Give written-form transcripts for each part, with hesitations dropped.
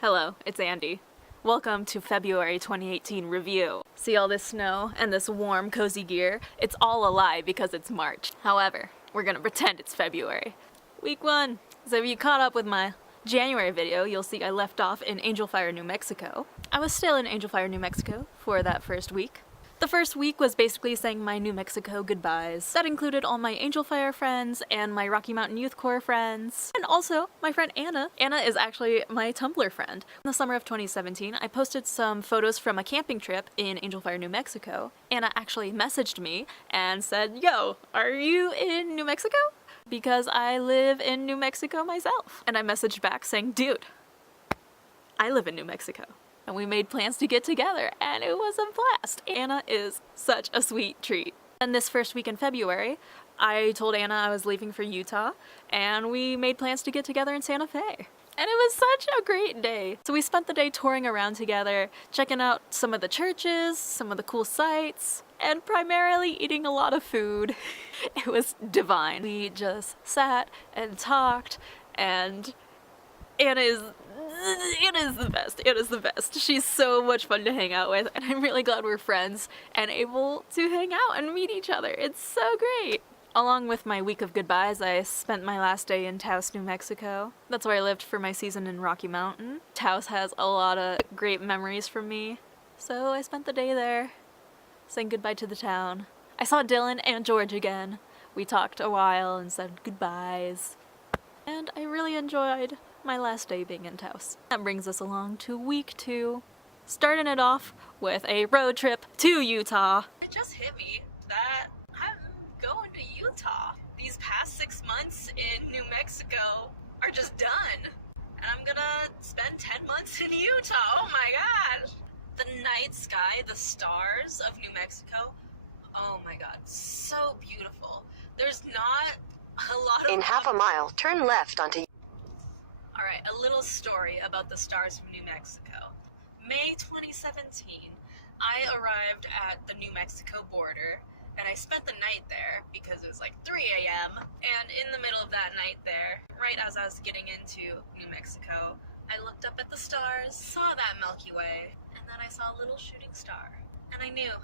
Hello, it's Andy. Welcome to February 2018 review. See all this snow and this warm, cozy gear? It's all a lie because it's March. However, we're gonna pretend it's February. Week 1. So if you caught up with my January video, you'll see I left off in Angel Fire, New Mexico. I was still in Angel Fire, New Mexico for that first week. The first week was basically saying my New Mexico goodbyes. That included all my Angel Fire friends and my Rocky Mountain Youth Corps friends, and also my friend Anna. Anna is actually my Tumblr friend. In the summer of 2017, I posted some photos from a camping trip in Angel Fire, New Mexico. Anna actually messaged me and said, "Yo, are you in New Mexico?" Because I live in New Mexico myself. And I messaged back saying, "Dude, I live in New Mexico." And we made plans to get together, and it was a blast. Anna is such a sweet treat. And this first week in February, I told Anna I was leaving for Utah, and we made plans to get together in Santa Fe. And it was such a great day. So we spent the day touring around together, checking out some of the churches, some of the cool sights, and primarily eating a lot of food. It was divine. We just sat and talked, and Anna is the best. It is the best. She's so much fun to hang out with, and I'm really glad we're friends and able to hang out and meet each other. It's so great. Along with my week of goodbyes, I spent my last day in Taos, New Mexico. That's where I lived for my season in Rocky Mountain. Taos has a lot of great memories from me, so I spent the day there, saying goodbye to the town. I saw Dylan and George again. We talked a while and said goodbyes, and I really enjoyed my last day being in Taos. That brings us along to week 2, starting it off with a road trip to Utah. It just hit me that I'm going to Utah. These past 6 months in New Mexico are just done, and I'm gonna spend 10 months in Utah. Oh my gosh! The night sky, the stars of New Mexico, oh my god, so beautiful. There's not a lot of half a mile, turn left onto. Alright, a little story about the stars of New Mexico. May 2017, I arrived at the New Mexico border, and I spent the night there because it was like 3 a.m. And in the middle of that night there, right as I was getting into New Mexico, I looked up at the stars, saw that Milky Way, and then I saw a little shooting star. And I knew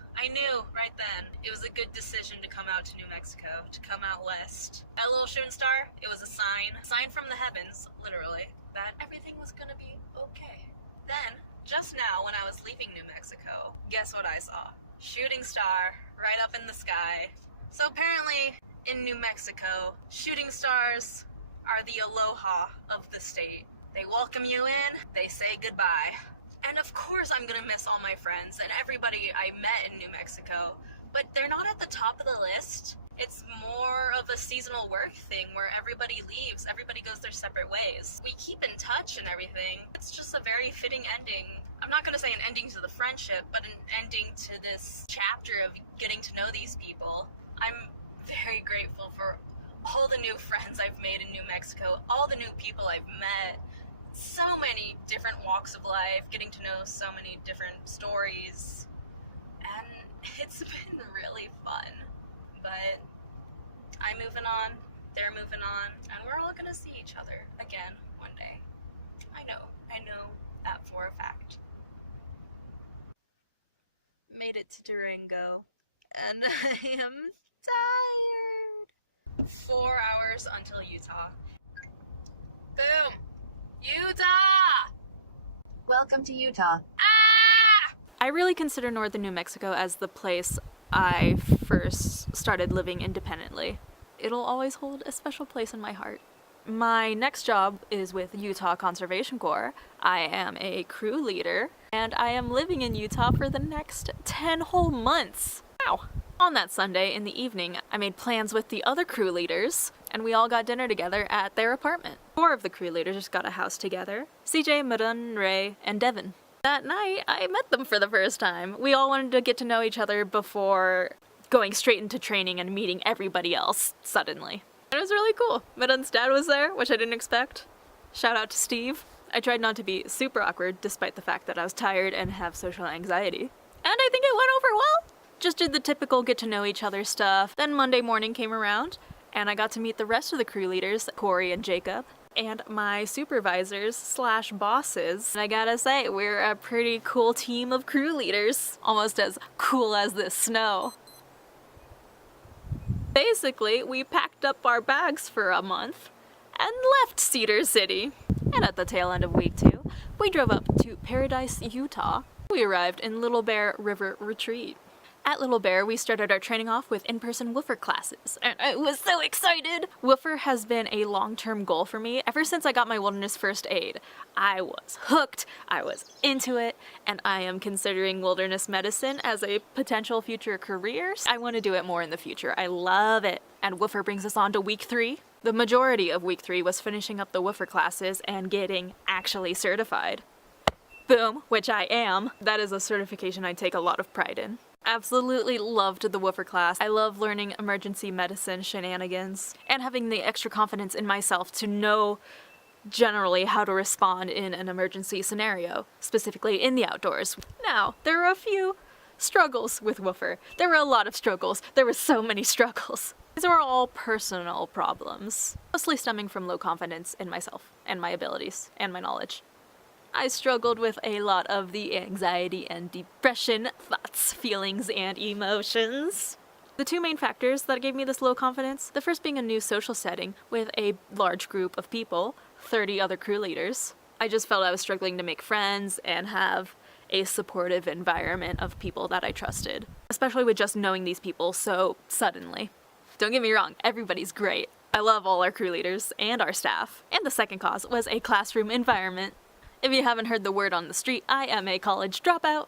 right then it was a good decision to come out to New Mexico, to come out west. That little shooting star, it was a sign from the heavens, literally, that everything was gonna be okay. Then, just now when I was leaving New Mexico, guess what I saw? Shooting star right up in the sky. So apparently, in New Mexico, shooting stars are the aloha of the state. They welcome you in, they say goodbye. And of course I'm gonna miss all my friends and everybody I met in New Mexico, but they're not at the top of the list. It's more of a seasonal work thing where everybody leaves, everybody goes their separate ways. We keep in touch and everything. It's just a very fitting ending. I'm not gonna say an ending to the friendship, but an ending to this chapter of getting to know these people. I'm very grateful for all the new friends I've made in New Mexico, all the new people I've met. So many different walks of life, getting to know so many different stories, and it's been really fun. But I'm moving on, they're moving on, and we're all gonna see each other again one day. I know that for a fact. Made it to Durango, and I am tired. 4 hours until Utah. Boom! Utah! Welcome to Utah. Ah! I really consider northern New Mexico as the place I first started living independently. It'll always hold a special place in my heart. My next job is with Utah Conservation Corps. I am a crew leader, and I am living in Utah for the next 10 whole months. Wow! On that Sunday in the evening, I made plans with the other crew leaders, and we all got dinner together at their apartment. 4 of the crew leaders got a house together: CJ, Madan, Ray, and Devin. That night, I met them for the first time. We all wanted to get to know each other before going straight into training and meeting everybody else suddenly. It was really cool. Madan's dad was there, which I didn't expect. Shout out to Steve. I tried not to be super awkward, despite the fact that I was tired and have social anxiety. And I think it went over well. Just did the typical get to know each other stuff. Then Monday morning came around, and I got to meet the rest of the crew leaders, Corey and Jacob. and my supervisors slash bosses. And I gotta say, we're a pretty cool team of crew leaders. Almost as cool as this snow. Basically, we packed up our bags for a month and left Cedar City. And at the tail end of week 2, we drove up to Paradise, Utah. We arrived in Little Bear River Retreat. At Little Bear, we started our training off with in-person woofer classes, and I was so excited! Woofer has been a long-term goal for me ever since I got my wilderness first aid. I was hooked, I was into it, and I am considering wilderness medicine as a potential future career. I want to do it more in the future. I love it. And woofer brings us on to week 3. The majority of week 3 was finishing up the woofer classes and getting actually certified. Boom, which I am. That is a certification I take a lot of pride in. Absolutely loved the woofer class. I love learning emergency medicine shenanigans and having the extra confidence in myself to know generally how to respond in an emergency scenario, specifically in the outdoors. Now, there are a few struggles with woofer. There were a lot of struggles. There were so many struggles. These were all personal problems, mostly stemming from low confidence in myself and my abilities and my knowledge. I struggled with a lot of the anxiety and depression thoughts, feelings, and emotions. The 2 main factors that gave me this low confidence, the first being a new social setting with a large group of people, 30 other crew leaders. I just felt I was struggling to make friends and have a supportive environment of people that I trusted, especially with just knowing these people so suddenly. Don't get me wrong, everybody's great. I love all our crew leaders and our staff. And the second cause was a classroom environment. If you haven't heard the word on the street, I am a college dropout.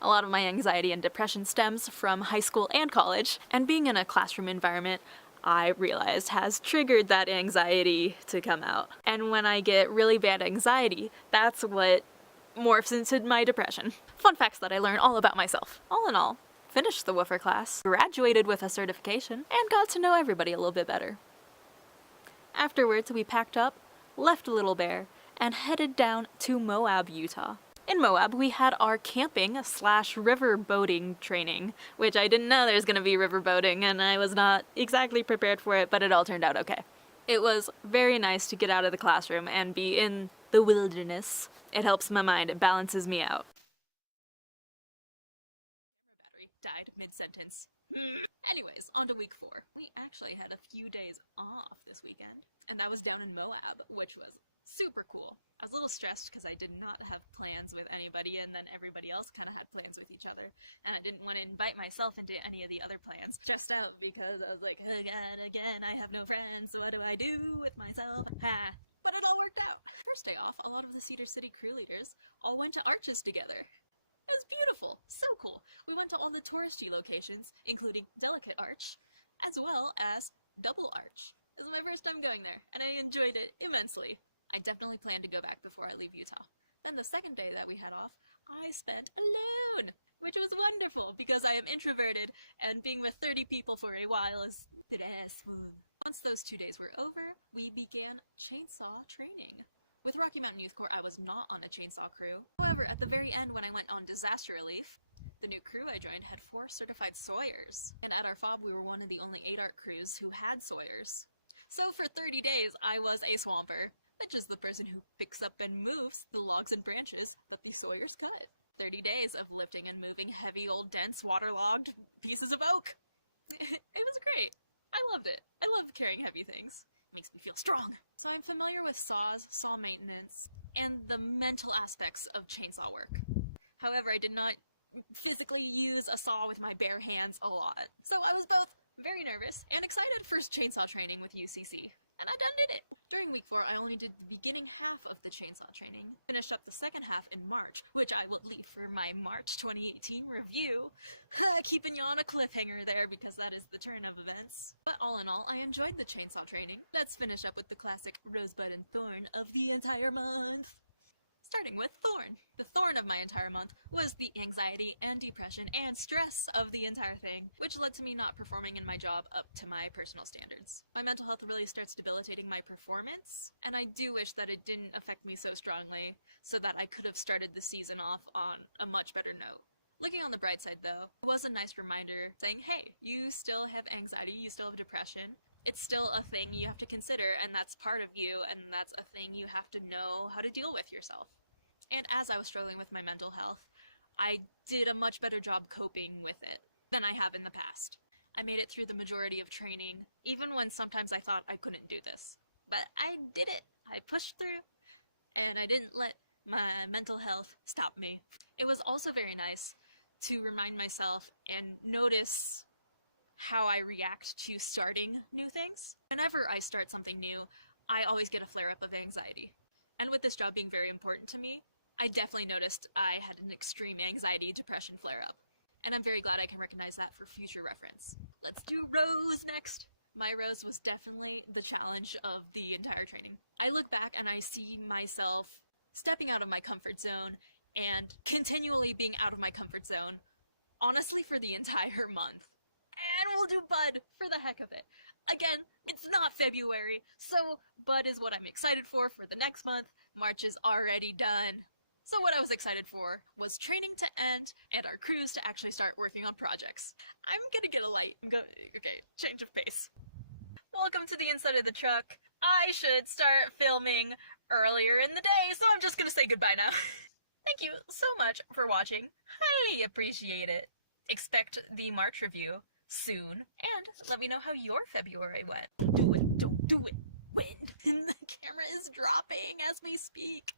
A lot of my anxiety and depression stems from high school and college, and being in a classroom environment, I realized has triggered that anxiety to come out. And when I get really bad anxiety, that's what morphs into my depression. Fun facts that I learned all about myself. All in all, finished the woofer class, graduated with a certification, and got to know everybody a little bit better. Afterwards, we packed up, left Little Bear, and headed down to Moab, Utah. In Moab, we had our camping / river boating training, which I didn't know there was going to be river boating, and I was not exactly prepared for it, but it all turned out okay. It was very nice to get out of the classroom and be in the wilderness. It helps my mind, it balances me out. Camera battery died mid-sentence. Anyways, on to week 4. We actually had a few days off this weekend, and that was down in Moab, which was super cool. I was a little stressed because I did not have plans with anybody, and then everybody else kind of had plans with each other, and I didn't want to invite myself into any of the other plans. Stressed out because I was like, oh god, again, I have no friends, what do I do with myself? Ha. But it all worked out. First day off, a lot of the Cedar City crew leaders all went to Arches together. It was beautiful, so cool. We went to all the touristy locations, including Delicate Arch, as well as Double Arch. This was my first time going there, and I enjoyed it immensely. I definitely plan to go back before I leave Utah. Then the second day that we had off, I spent alone, which was wonderful because I am introverted and being with 30 people for a while is stressful. Once those 2 days were over, we began chainsaw training. With Rocky Mountain Youth Corps, I was not on a chainsaw crew. However, at the very end when I went on disaster relief, the new crew I joined had 4 certified sawyers. And at our FOB, we were one of the only 8-art crews who had sawyers. So for 30 days, I was a swamper, which is the person who picks up and moves the logs and branches that the sawyers cut. 30 days of lifting and moving heavy, old, dense, waterlogged pieces of oak. It was great. I loved it. I love carrying heavy things. It makes me feel strong. So I'm familiar with saws, saw maintenance, and the mental aspects of chainsaw work. However, I did not physically use a saw with my bare hands a lot. So I was both very nervous and excited for chainsaw training with UCC. And I done did it! During week 4, I only did the beginning half of the chainsaw training. Finished up the second half in March, which I will leave for my March 2018 review. Keeping you on a cliffhanger there because that is the turn of events. But all in all, I enjoyed the chainsaw training. Let's finish up with the classic rosebud and thorn of the entire month. Starting with thorn. The thorn of my entire month was the anxiety and depression and stress of the entire thing, which led to me not performing in my job up to my personal standards. My mental health really starts debilitating my performance, and I do wish that it didn't affect me so strongly, so that I could have started the season off on a much better note. Looking on the bright side though, it was a nice reminder saying, hey, you still have anxiety, you still have depression, It's still a thing you have to consider, and that's part of you, and that's a thing you have to know how to deal with yourself. And as I was struggling with my mental health, I did a much better job coping with it than I have in the past. I made it through the majority of training, even when sometimes I thought I couldn't do this. But I did it. I pushed through, and I didn't let my mental health stop me. It was also very nice to remind myself and notice how I react to starting new things. Whenever I start something new, I always get a flare-up of anxiety. And with this job being very important to me, I definitely noticed I had an extreme anxiety depression flare-up. And I'm very glad I can recognize that for future reference. Let's do rows next! My rows was definitely the challenge of the entire training. I look back and I see myself stepping out of my comfort zone and continually being out of my comfort zone, honestly, for the entire month. And we'll do Bud for the heck of it. Again, it's not February, so Bud is what I'm excited for the next month. March is already done. So what I was excited for was training to end and our crews to actually start working on projects. I'm gonna get a light. Okay, change of pace. Welcome to the inside of the truck. I should start filming earlier in the day, so I'm just gonna say goodbye now. Thank you so much for watching. Highly appreciate it. Expect the March review soon, and let me know how your February went. Don't do it, wind. And the camera is dropping as we speak.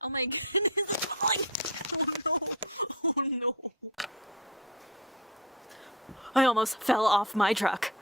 Oh my goodness, it's falling! Oh no, oh no. I almost fell off my truck.